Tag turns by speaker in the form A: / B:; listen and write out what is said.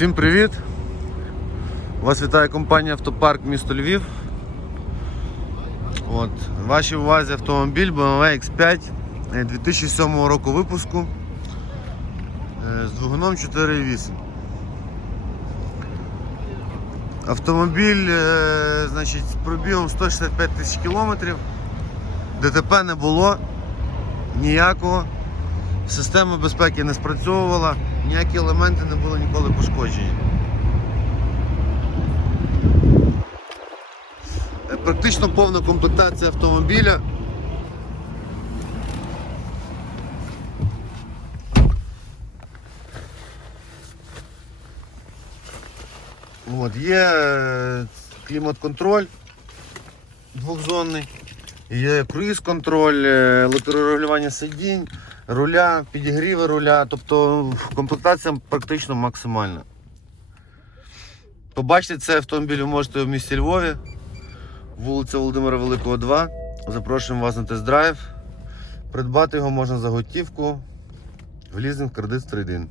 A: Всім привіт! Вас вітає компанія Автопарк місто Львів. От, вашій увазі автомобіль BMW X5 е, 2007 року випуску е, з двигуном 4.8. Автомобіль е, значить, з пробігом 165 тисяч кілометрів. ДТП не було ніякого. Система безпеки не спрацьовувала, ніякі елементи не були ніколи пошкоджені. Е, Практично повна комплектація автомобіля. От, є е, клімат-контроль двохзонний, є круїз-контроль, е, електрорегулювання сидінь, руля, підігріви руля, тобто комплектація практично максимальна. Побачити цей автомобіль ви можете в місті Львові, вулиця Володимира Великого, 2. Запрошуємо вас на тест-драйв. Придбати його можна за готівку в лізинг кредит з трейдин.